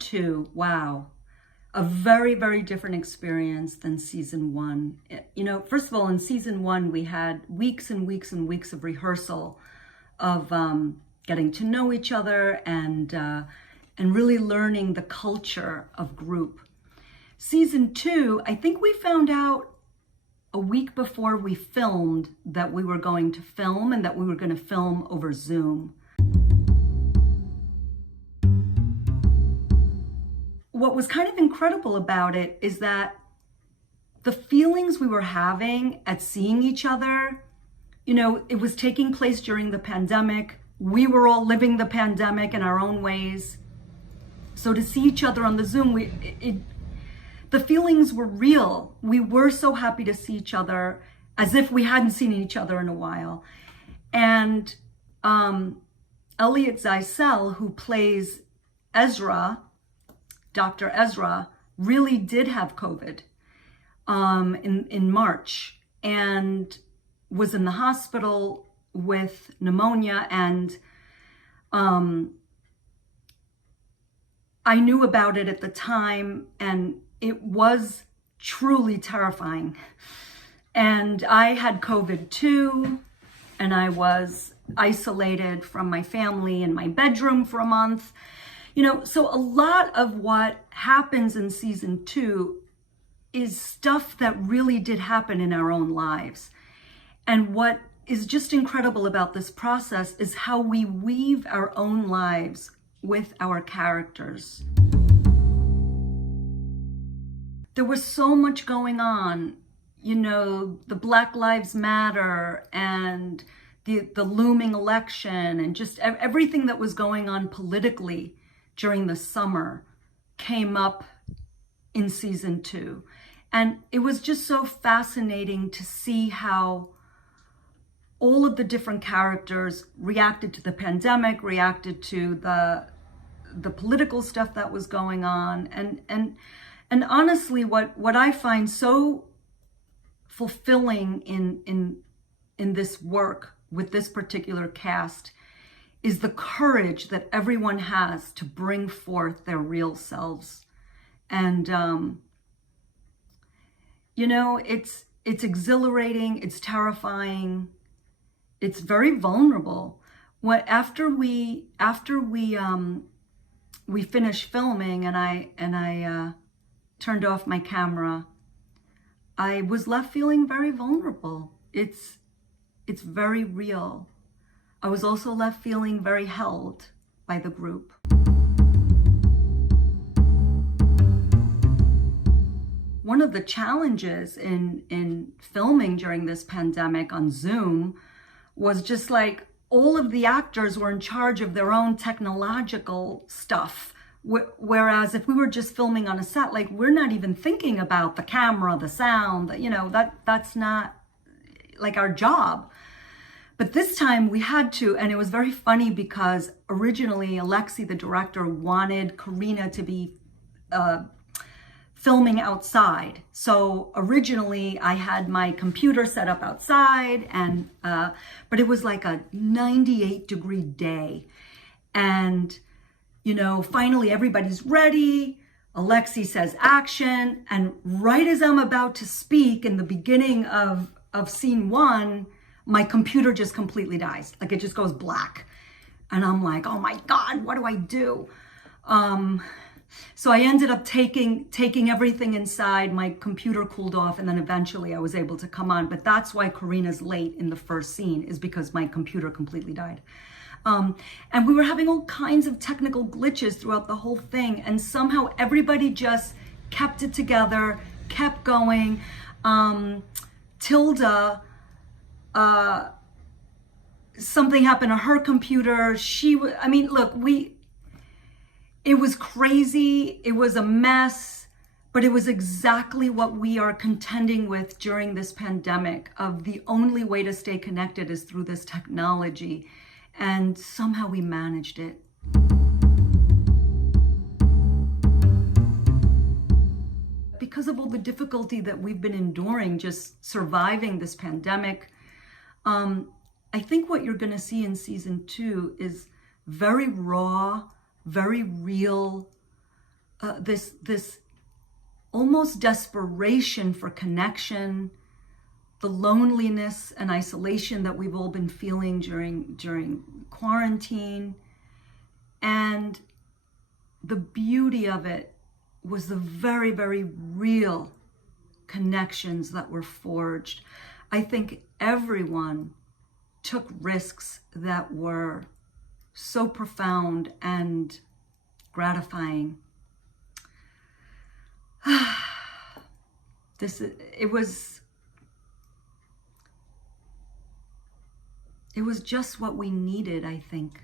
2, wow. A very, very different experience than season 1. You know, first of all, in season 1, we had weeks and weeks and weeks of rehearsal of getting to know each other and really learning the culture of group. Season 2, I think we found out a week before we filmed that we were going to film and that we were going to film over Zoom. What was kind of incredible about it is that the feelings we were having at seeing each other, you know, it was taking place during the pandemic. We were all living the pandemic in our own ways. So to see each other on the Zoom, the feelings were real. We were so happy to see each other as if we hadn't seen each other in a while. And Elliot Zeisel, who plays Ezra, Dr. Ezra, really did have COVID in March and was in the hospital with pneumonia. And I knew about it at the time, and it was truly terrifying. And I had COVID too, and I was isolated from my family in my bedroom for a month. You know, so a lot of what happens in season 2 is stuff that really did happen in our own lives. And what is just incredible about this process is how we weave our own lives with our characters. There was so much going on, you know, the Black Lives Matter and the looming election and just everything that was going on politically during the summer came up in season 2. And it was just so fascinating to see how all of the different characters reacted to the pandemic, reacted to the political stuff that was going on. And honestly, what I find so fulfilling in this work with this particular cast is the courage that everyone has to bring forth their real selves. And, you know, it's exhilarating, it's terrifying, it's very vulnerable. After we finished filming and I turned off my camera, I was left feeling very vulnerable. It's very real. I was also left feeling very held by the group. One of the challenges in filming during this pandemic on Zoom was just like all of the actors were in charge of their own technological stuff. Whereas if we were just filming on a set, like we're not even thinking about the camera, the sound, you know, that's not like our job. But this time we had to, and it was very funny because originally Alexei, the director, wanted Karina to be filming outside. So originally I had my computer set up outside, and but it was like a 98-degree day. And, you know, finally everybody's ready. Alexei says action. And right as I'm about to speak in the beginning of scene 1, my computer just completely dies. Like it just goes black. And I'm like, oh my God, what do I do? So I ended up taking everything inside. My computer cooled off, and then eventually I was able to come on. But that's why Karina's late in the first scene, is because my computer completely died. And we were having all kinds of technical glitches throughout the whole thing. And somehow everybody just kept it together, kept going. Tilda, something happened to her computer. It was crazy. It was a mess, but it was exactly what we are contending with during this pandemic, of the only way to stay connected is through this technology. And somehow we managed it. Because of all the difficulty that we've been enduring, just surviving this pandemic, I think what you're going to see in season 2 is very raw, very real, this almost desperation for connection, the loneliness and isolation that we've all been feeling during quarantine. And the beauty of it was the very, very real connections that were forged. I think everyone took risks that were so profound and gratifying. It was just what we needed, I think.